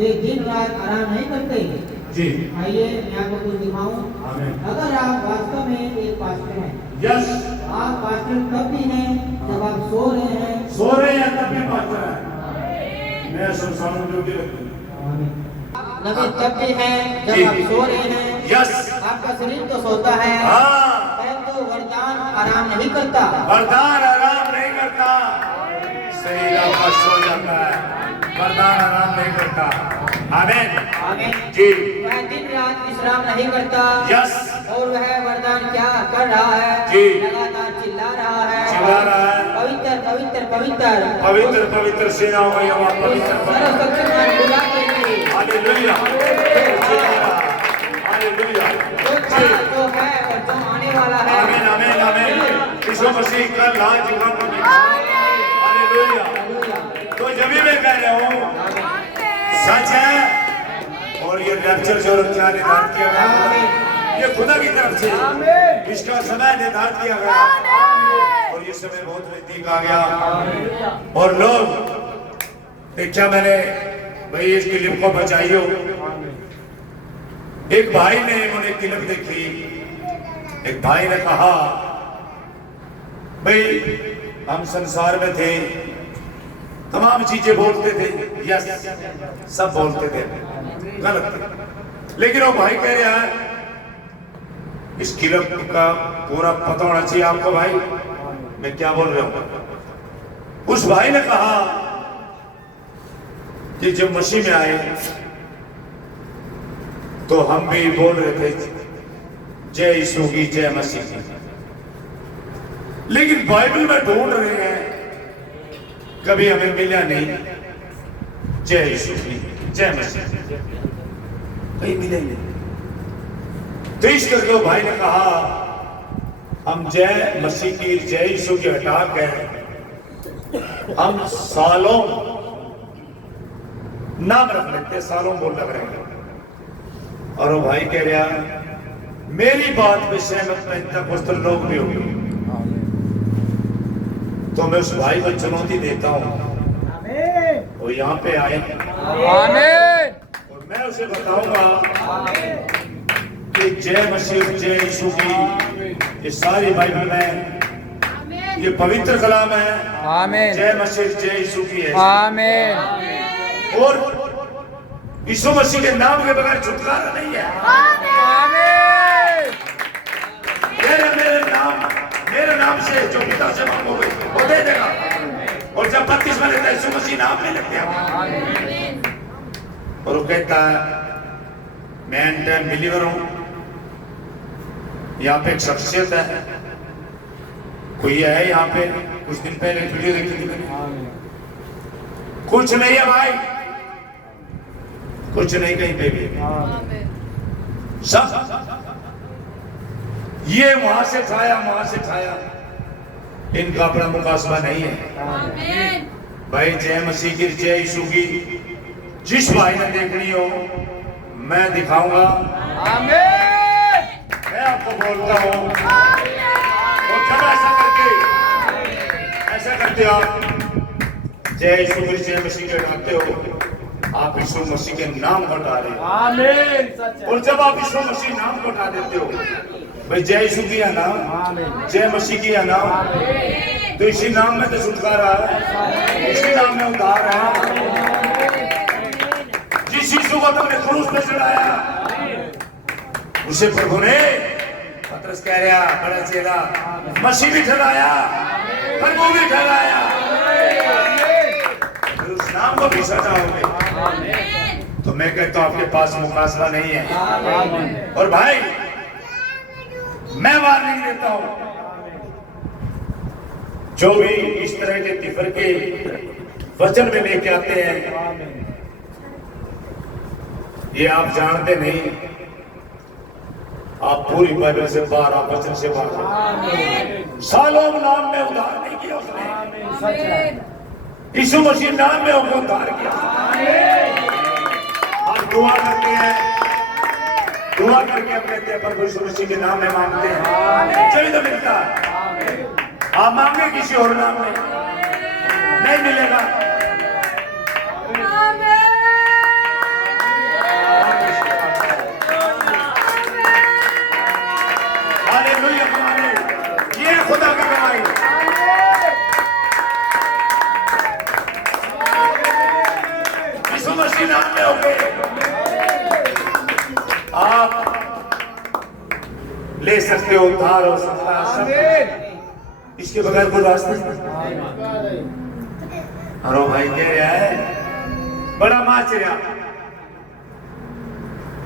वे दिन रात आराम नहीं करते। जी आइए मैं आपको कुछ दिखाऊं। अगर आप वास्तव में एक पास्टर हैं, यस, आप पास्टर तब भी हैं जब आप सो रहे हैं तब भी पास्टर है। मैं संसारों जो भी नबी तब भी हैं जब आप सो रहे हैं। यस, आपका शरीर तो सोता है परंतु वरदान आराम नहीं करता। वरदान आराम नहीं करता, शरीर आपका सो जाता है, वरदान आराम नहीं करता। आमीन आमीन जी। वह दिन रात विश्राम नहीं करता। यस, और वह वरदान क्या कर रहा है जी, लगातार चिल्ला रहा है पवित्र पवित्र पवित्र पवित्र पवित्र सेनाओं का यहोवा पवित्र सर्वशक्तिमान खुदा के लिए। Hallelujah hallelujah. जो है और जो आने वाला है। आमीन आमीन आमीन। यीशु मसीह का लाल जीवन को हालेलुया। तो जब भी मैं कह रहा हूँ सच है, और ये लेक्चर जो रक्षा निर्धारित किया गया ये खुदा की तरफ से, इसका समय निर्धारित किया गया और ये समय बहुत नजदीक आ गया। और लोग देखा मैंने भाई इस क्लिप को बचाइयो। एक भाई ने उन्हें क्लिप देखी, एक भाई ने कहा भाई हम संसार में थे, तमाम चीजें बोलते थे, यस सब बोलते थे, गलत। लेकिन वो भाई कह रहा है इस क्लिप का पूरा पता होना चाहिए आपको भाई मैं क्या बोल रहा हूं। उस भाई ने कहा कि जब मसीह में आए तो हम भी बोल रहे थे जय यीशु की जय मसीह की, लेकिन बाइबल में ढूंढ रहे हैं कभी हमें मिला नहीं जय यीशु की जय मसीह, कहीं मिले नहीं। तो इस करके भाई ने कहा हम जय मसीह की जय यीशु की हटा कर हम सालों नाम रख लेते, सालों बोल लग रहे हैं। और वो भाई कह रहा मेरी बात पे सहमत पेंतकोस्tal लोग भी होंगे, तो मैं उस भाई को चुनौती देता हूं वो यहाँ पे आए और मैं उसे बताऊंगा कि जय मसीह जय यीशु की ये सारी बाइबल में ये पवित्र कलाम है। जय मसीह जय यीशु की है। आमीन। और यीशु मसीह के नाम के बगैर छुटकारा नहीं है। मेरे नाम से जो पिता से मांगोगे वो दे देगा, और जब बपतिस्मा लेता है यीशु मसीह नाम में लेते हैं। और वो कहता है मैं एंड टाइम बिलीवर हूं। यहाँ पे एक शख्सियत है, कोई है यहाँ पे, कुछ दिन पहले वीडियो देखी थी मैंने, कुछ नहीं है भाई, कुछ नहीं कहीं पे भी, सब ये वहां से खाया वहां से खाया, इनका अपना मुकाबला नहीं है। भाई जय मसीह की जय यीशु की जिस भाई ने देखनी हो मैं दिखाऊंगा। मैं आपको बोलता हूं और जब ऐसा करते आप जय यीशु की जय मसीह के डालते हो, आप यीशु मसीह के नाम को उठा रहे हो। और जब आप यीशु मसीह नाम को उठा देते हो, भाई जय यीशु की है नाम, जय मसीह की है नाम, तो इसी नाम में तो छुटकारा है, इसी नाम में उद्धार है। जिस यीशु को तुमने क्रूस पे चढ़ाया उसे प्रभु ने, पतरस कह रहा बड़ा चेला, मसीह भी ठहराया, प्रभु भी ठहराया, फिर उस नाम को भी सजाओगे। तो मैं कहता हूं आपके पास मुकाबला नहीं है। और भाई मैं वार्निंग देता हूं, जो भी इस तरह के तिफर के वचन में लेके आते हैं, ये आप जानते नहीं, आप पूरी बाइबल से बाहर, आप वचन से बाहर। सालों नाम में उद्धार नहीं किया उसने, यीशु मसीह नाम में उनको उद्धार किया। आप दुआ करते हैं, दुआ करके हम कहते हैं प्रभु यीशु मसीह के नाम में मांगते हैं, चलिए तो मिलता है। आप मांगे किसी और नाम में नहीं मिलेगा। मसीह नाम में होंगे आप ले सकते हो उद्धार और सब। इसके बगैर कोई रास्ता नहीं। अरे भाई कह रहा है बड़ा माच रहा,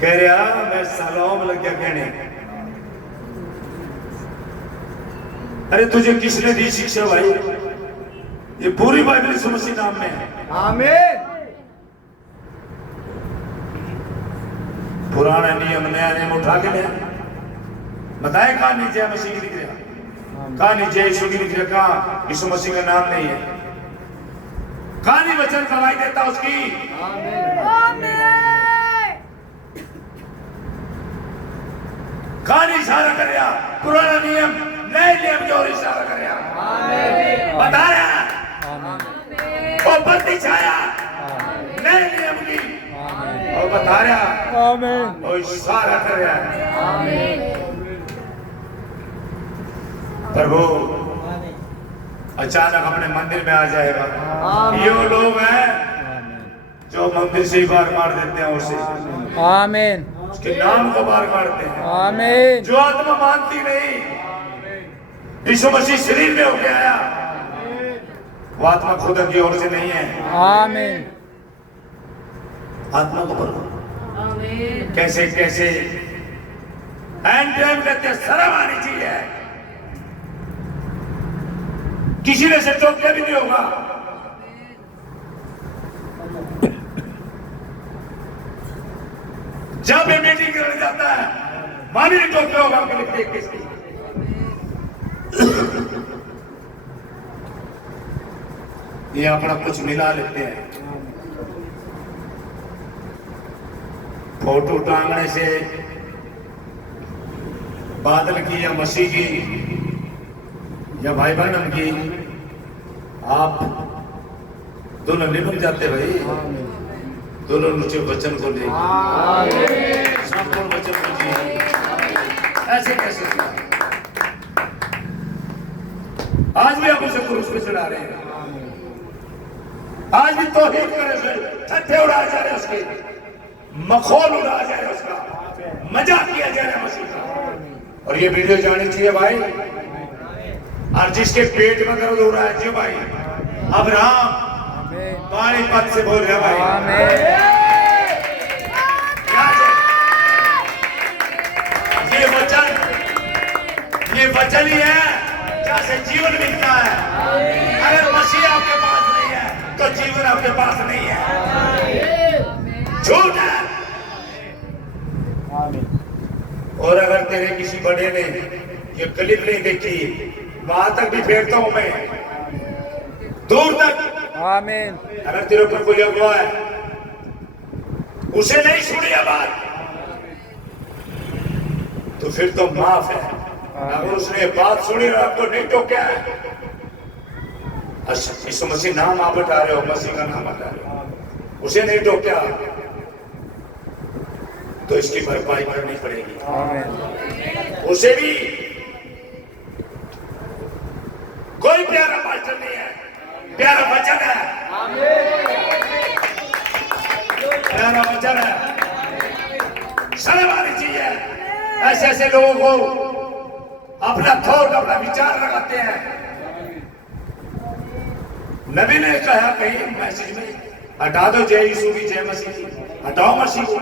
कह रहा मैं सलाम लग गया कहने। अरे तुझे किसने दी शिक्षा भाई? ये पूरी बाइबल यीशु मसीह नाम में है। आमीन। पुराना नियम नया नियम उठा के ले बताए, कहा नहीं जय मसीह की लिख रहा, कहा नहीं जय यीशु की लिख रहा, कहा यीशु मसीह का नाम नहीं है, कहा नहीं वचन गवाही देता उसकी। कहा नहीं इशारा कर रहा, पुराना नियम नए नियम की ओर इशारा कर रहा, बता रहा वो बंदी छाया नए नियम की और बता रहा और इशारा कर रहा है। पर वो अचानक अपने मंदिर में आ जाएगा। ये वो लोग हैं जो मंदिर से ही बार मार देते हैं उसे, आमीन। उसके नाम को बार मारते हैं। आमीन। जो आत्मा मानती नहीं यीशु मसीह शरीर में होके आया, वो आत्मा खुदा की ओर से नहीं है। आमीन। आत्मा को बोलो कैसे कैसे एंड टाइम कहते हैं, शर्म आनी चाहिए। किसी ने से टोकने भी नहीं होगा। जब ये मीटिंग करने जाता है मां भी नहीं टोकने होगा आपके लिए किसकी। ये अपना कुछ मिला लेते हैं। फोटो टांगने से बादल की या मसीह की या भाई बहन की आप दोनों निभन जाते भाई। दोनों नीचे वचन को ले संपूर्ण वचन को जी ऐसे कैसे चला? आज भी आप उसे क्रूस पे चढ़ा रहे हैं, आज भी तौहीद करे से ठट्ठे उड़ाए जा रहे उसके, मखौल उड़ाया जा रहा है उसका, मजाक किया जा रहा है मसीह का। और ये वीडियो जानी चाहिए भाई। और जिसके पेट में दर्द हो रहा है जो भाई अब्राहम पानी पद से बोल रहा भाई ये वचन ही है जहाँ से जीवन मिलता है। अगर मसीह आपके पास नहीं है तो जीवन आपके पास नहीं है, झूठ है। और अगर तेरे किसी बड़े ने ये क्लिप नहीं देखी, वहां तक भी फेरता हूं मैं, दूर तक। आमीन। अगर तेरे ऊपर कोई अगुआ है उसे नहीं सुनी बात तो फिर तो माफ है। अगर उसने बात सुनी और आपको नहीं टोका है, यीशु मसीह नाम आप बता रहे हो, मसीह का नाम बता रहे हो, उसे नहीं टोका तो इसकी भरपाई करनी पड़ेगी। उसे भी कोई प्यारा मास्टर नहीं है, प्यारा वचन है, प्यारा वचन है। शर्म आनी चाहिए ऐसे ऐसे लोगों को अपना थॉट अपना विचार लगाते हैं। नबी ने कहा कहीं मैसेज में, हटा दो जय यीशु की जय मसीह की, हटाओ मसीह को।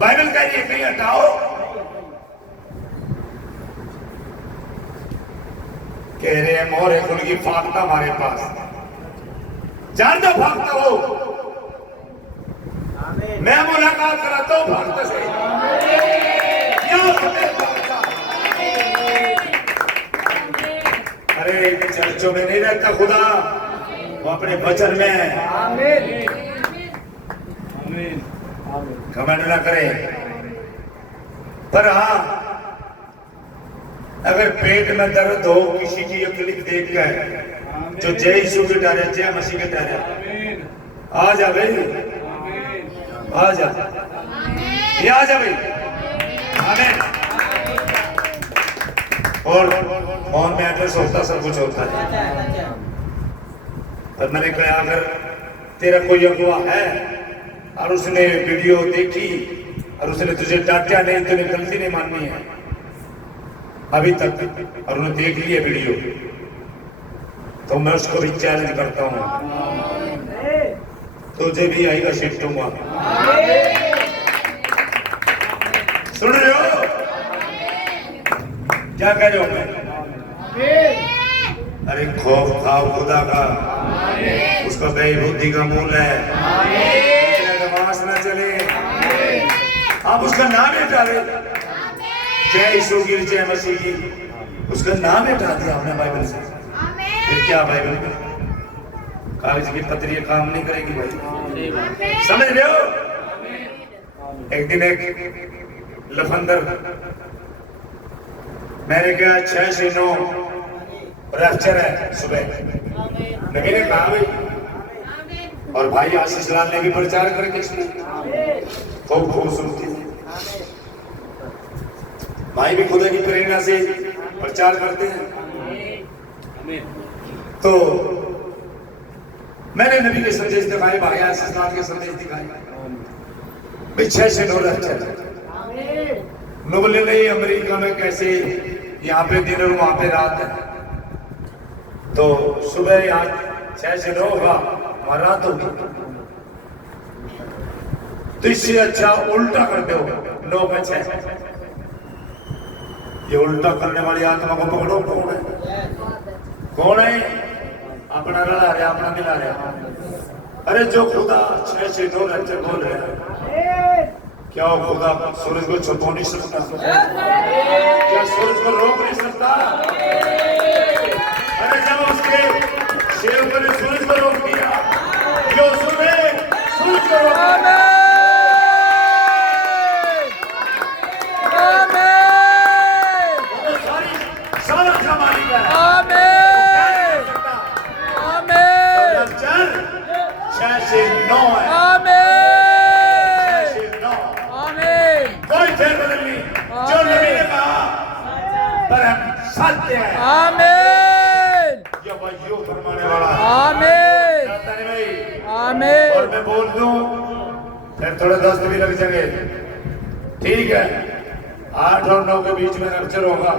बाइबल कह रही है कहीं हटाओ, कह रहे हैं मोर है उनकी फाकता हमारे पास, जान दो फाकता हो। मैं मुलाकात कराता हूं फाकता से। अरे चर्चों में नहीं रहता खुदा, वो अपने वचन में है। कमेंट ना करे। पर हाँ, अगर पेट में दर्द हो किसी की ये क्लिप देख कर जो जय यीशु के डरे, जय मसीह के डरे, आ जा भाई, आ जा, ये आ जा भाई। आमीन। और फोन में एड्रेस होता, सब कुछ होता है। पर मैंने कहा अगर तेरा कोई अगुआ है और उसने वीडियो देखी और उसने तुझे डांटा नहीं, तूने गलती नहीं माननी है अभी तक, और उन्होंने देख लिया वीडियो, तो मैं उसको भी चैलेंज करता हूँ, तुझे भी आएगा शिफ्ट हुआ। सुन रहे हो क्या कह रहे हो मैं? अरे खौफ खाओ खुदा का, उसका बेबुद्धि का मूल है, नमाज ना चले, आप उसका नाम ही डाले, जय यीशु की जय मसीह की, उसका नाम ही हटा दिया आपने बाइबल से। फिर क्या बाइबल में कागज की पत्रियां काम नहीं करेगी भाई, समझ रहे हो? एक दिन एक लफंदर, मैंने कहा 6 से 9 रैप्चर है सुबह, नबी ने कहा भाई, और भाई आशीष लाल ने भी प्रचार करके खूब खूब सुनती थी, भाई भी खुदा की प्रेरणा से प्रचार करते हैं। तो मैंने नबी के संदेश दिखाए, भाई आशीष लाल के संदेश दिखाए, 6 से 9 रैप्चर, नोबले नहीं अमेरिका में कैसे यहाँ पे दिन और वहां पे रात है, तो सुबह यहाँ 6 से 9 होगा, वहां रात होगी, तो इससे अच्छा उल्टा कर दो 9 में 6। ये उल्टा करने वाली आत्मा को पकड़ो, कौन है? कौन है? अपना लड़ा रहे, अपना मिला रहे। अरे जो खुदा 6 से 9 रैप्चर बोल रहे हैं, क्या वो खुदा सूरज को छुपा नहीं सकता? क्या सूरज को रोक नहीं सकता? अरे जब उसके सेवकों ने सूरज को रोक दिया, जो सुबह सूरज को रोक दिया, सारा सामानी का है। 6 से 9 है, 6 से 9, कोई फेरबदल नहीं, जो नबी ने कहा पर हम सत्य है, ये वही फरमाने वाला है, जानता नहीं भाई? और मैं बोल दूं फिर थोड़े 10 भी लग जाएंगे, ठीक है? 8 और 9 के बीच में रैप्चर होगा,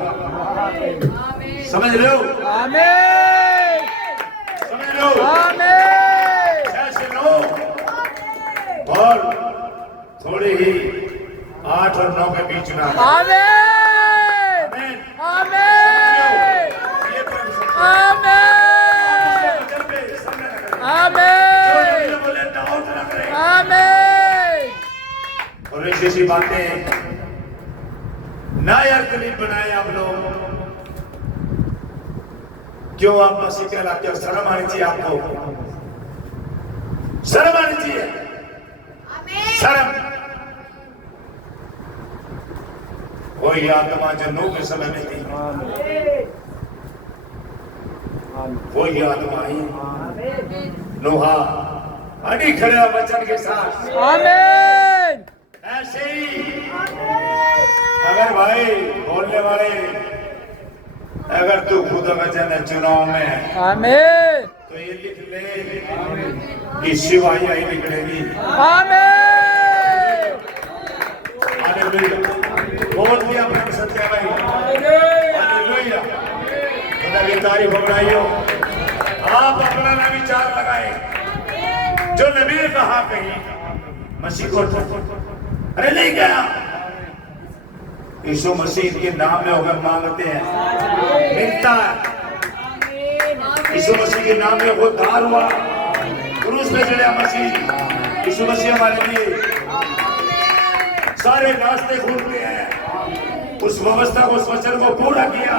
समझ रहे हो? समझ लो, 6 से 9 और थोड़ी ही 8 और 9 के बीच में। और ऐसी बातें ना यार करीब बनाए आप लोग, क्यों आप मसीह कहलाते हो? शर्म आनी चाहिए आपको, शर्म आनी चाहिए, शर्म। वही आत्मा जो नूह के समय में थी, वही आत्मा ही नूहा अड़ी खड़ा वचन के साथ, ऐसे ही अगर भाई बोलने वाले, अगर तू खुदा का जन चुनाव में है, तो ये लिख ले कि शिवाई आई निकलेगी। बोल दिया प्रेम सत्य भाई, हालेलुया, खुदा की तारीफ बनाइयो। आप अपना ना विचार लगाए, जो नबी ने कहा कहीं मसीह को, अरे नहीं क्या यीशु मसीह के नाम में होकर मांगते हैं, मिलता है। यीशु मसीह के नाम में वो उद्धार हुआ, क्रूस पे चढ़ा मसीह, यीशु मसीह हमारे लिए सारे रास्ते खोल के हैं, उस व्यवस्था को, उस वचन को पूरा किया,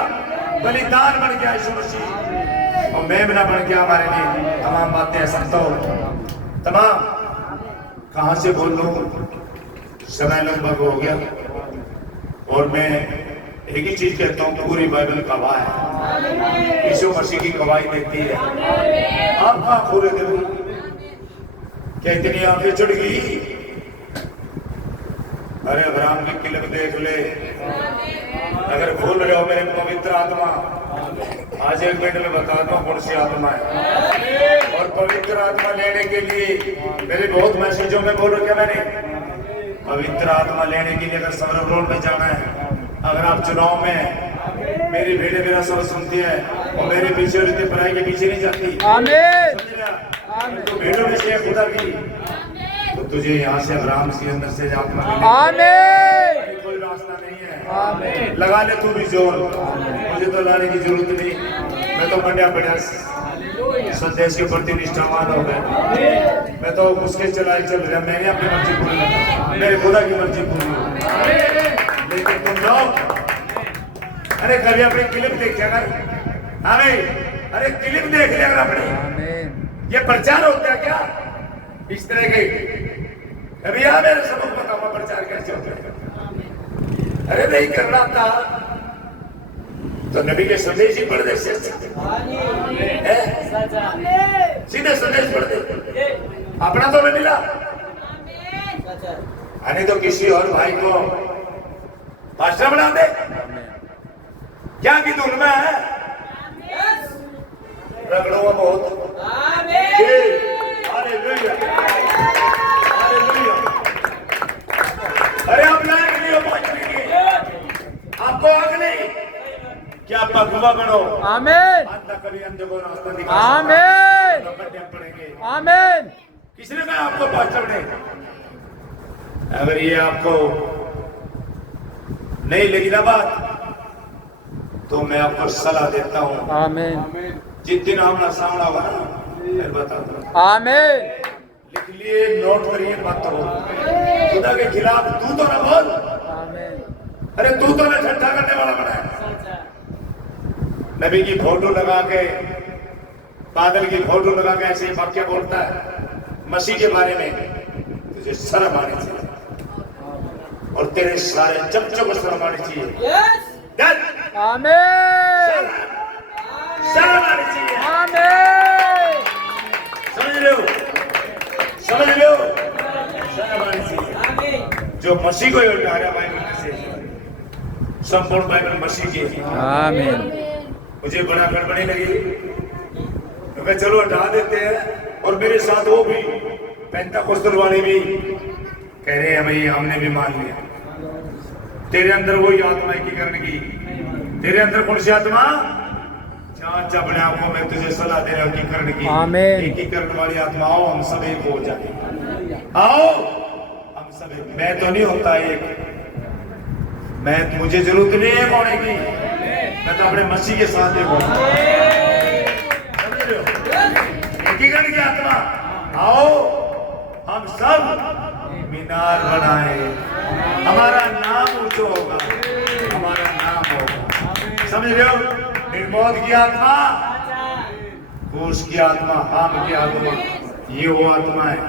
बलिदान बन गया यीशु मसीह, और मेमना बन गया हमारे लिए। तमाम बातें संतो, तमाम कहां से बोल लूं, समय लगभग हो गया, और मैं एक ही चीज कहता हूँ, पूरी बाइबल गवाह है, यीशु मसीह की गवाही देती है। आपका पूरे दिल क्या इतनी आंखें चढ़ गई? अरे अब्राहम की किलक देख ले, अगर भूल रहे हो मेरे पवित्र आत्मा, आज 1 मिनट में बता दो कौन सी आत्मा है। और पवित्र आत्मा लेने के लिए मेरे बहुत मैसेजों में बोलो क्या मैंने पवित्र आत्मा लेने के लिए अगर समर रोड में जाना है, अगर आप चुनाव में मेरी भेड़े मेरा सब सुनती है और मेरे पीछे रहते पढ़ाई के पीछे नहीं जाती, आमीन। तो भेड़ों में से खुदा की, तो तुझे यहाँ से अब्राहम के अंदर से आत्मा आमीन। कोई रास्ता नहीं है। आमीन। लगा ले तू भी जोर, मुझे तो लाने की जरूरत नहीं, मैं तो बढ़िया संदेश के प्रति निष्ठावान हो गए, मैं तो उसके चलाए चल रहा, मैंने अपनी मर्जी पूरी, मेरे खुदा की मर्जी पूरी हो। लेकिन तुम लोग अरे कभी अपनी क्लिप देख अगर, हाँ भाई अरे क्लिप देख ले अगर अपनी, आमीन। ये प्रचार होता है क्या इस तरह के? कभी यहाँ मेरे सबक बताओ प्रचार कैसे होता है? अरे नहीं करना था तो नबी के संदेश ही पढ़ दे, सीधे संदेश पढ़ दे, अपना तो नहीं मिला, अरे तो किसी और भाई को पास्टर बना दे, क्या की धुन में है, रगड़ो बहुत। Hallelujah, hallelujah. अरे आप लायक नहीं हो पहुंचने के, आपको आग नहीं, क्या भगवा बनो। आमीन। कभी अंधे को रास्ता दिखा, आमीन। पड़ेंगे। आमीन। किसने कहा आपको पास्टर बने? अगर ये आपको नहीं लगी ना बात, तो मैं आपको सलाह देता हूँ, आमीन। जिस दिन आमना सामना होगा ना, फिर बता दो। आमीन। लिख लिए, नोट करिए, मत हो खुदा के खिलाफ तू तो ना बोल। आमीन। अरे तू तो ना ठट्ठा करने वाला बना है। नबी की फोटो लगा के, बादल की फोटो लगा के ऐसे वाक्य बोलता है मसीह के बारे में, तुझे शर्म आनी चाहिए और तेरे सारे चमचों को शर्म आनी चाहिए। आमीन। शर्म आनी चाहिए। आमीन। समझ रहे हो? समझ रहे हो? शर्म आनी चाहिए। जो मसीह को उठा रहा बाइबल में से, संपूर्ण बाइबल मसीह की। आमीन। मुझे बड़ा गड़बड़ी लगी, तो मैं चलो हटा देते हैं, और मेरे साथ वो भी पेंटाकोस्टल वाले भी कह रहे हैं भाई हमने भी मान लिया। तेरे अंदर वही आत्मा एकीकरण की, तेरे अंदर कौन सी आत्मा? जांच अपने आप को, मैं तुझे सलाह दे रहा हूँ एकीकरण की। आमीन। एकीकरण वाली आत्मा आओ, हम सब एक हो जाए, आओ हम सब एक। मैं तो नहीं होता एक, मुझे जरूरत नहीं है होने की, मैं तो अपने मसीह के साथ एक हूँ। समझ रहे हो? एकीकरण की आत्मा आओ, हम सब मीनार बनाए, हमारा नाम ऊंचा होगा, हमारा नाम होगा। समझ रहे हो? निर्मोद की आत्मा, घूस की आत्मा, हाम की आत्मा, ये वो आत्मा है।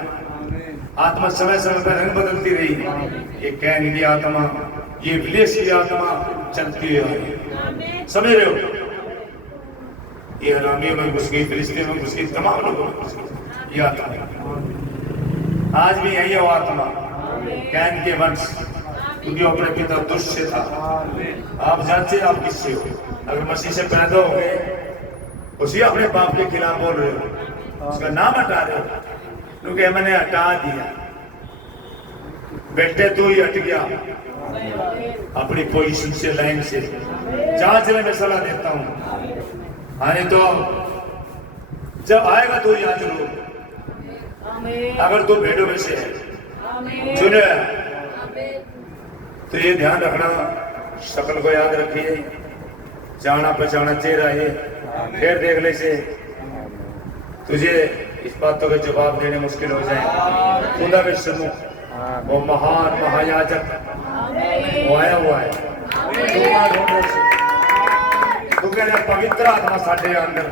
आत्मा समय समय पर रंग बदलती रही। ये कैन की आत्मा, ये विलेश की आत्मा चलती है। समझ रहे हो? ये हरामियों में घुस गई, फरिश्ते में घुस गई, तमाम लोगों में घुस गई ये आत्मा। आज भी है ये वो आत्मा, कैन के वंश, क्योंकि अपने पिता दुष्ट से था। आप जानते आप किससे हो? अगर मसीह से पैदा हो गए, उसी अपने बाप के खिलाफ बोल रहे हो, उसका नाम हटा रहे हो, क्योंकि मैंने हटा दिया। बेटे तू ही हट गया अपनी पोजीशन से, लाइन से। जांचने में सलाह देता हूँ, आने तो जब आएगा तो यहाँ चलो, अगर तू भेड़ों में से है, सुने तो ये ध्यान रखना, शक्ल को याद रखिए, जाना पहचाना चेहरा ये, फिर देखने से तुझे इस बातों के जवाब देने मुश्किल हो जाए। खुदा के सम्मुख वो महान महायाजक वो आया हुआ है, तू कह रहा पवित्र आत्मा साढ़े अंदर।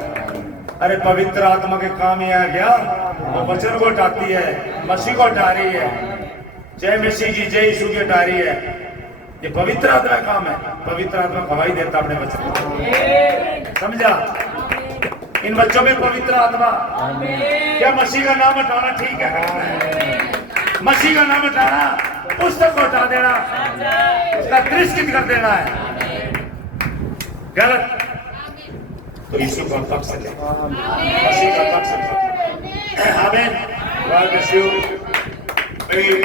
अरे पवित्र आत्मा के काम ही आ गया, वो वचन को हटाती है, मसीह को हटा रही है। जय मसीह जी, जय यीशु की हटा रही है। ये पवित्र आत्मा का काम है। पवित्र आत्मा गवाही देता अपने बच्चों, समझा? इन बच्चों में पवित्र आत्मा, क्या मसीह का नाम हटाना ठीक है? मसीह का नाम हटाना, पुस्तक को हटा देना, उसका तिरस्कृत कर देना है गलत। तो यीशु का पक्ष है, मसीह का पक्ष है। God bless you.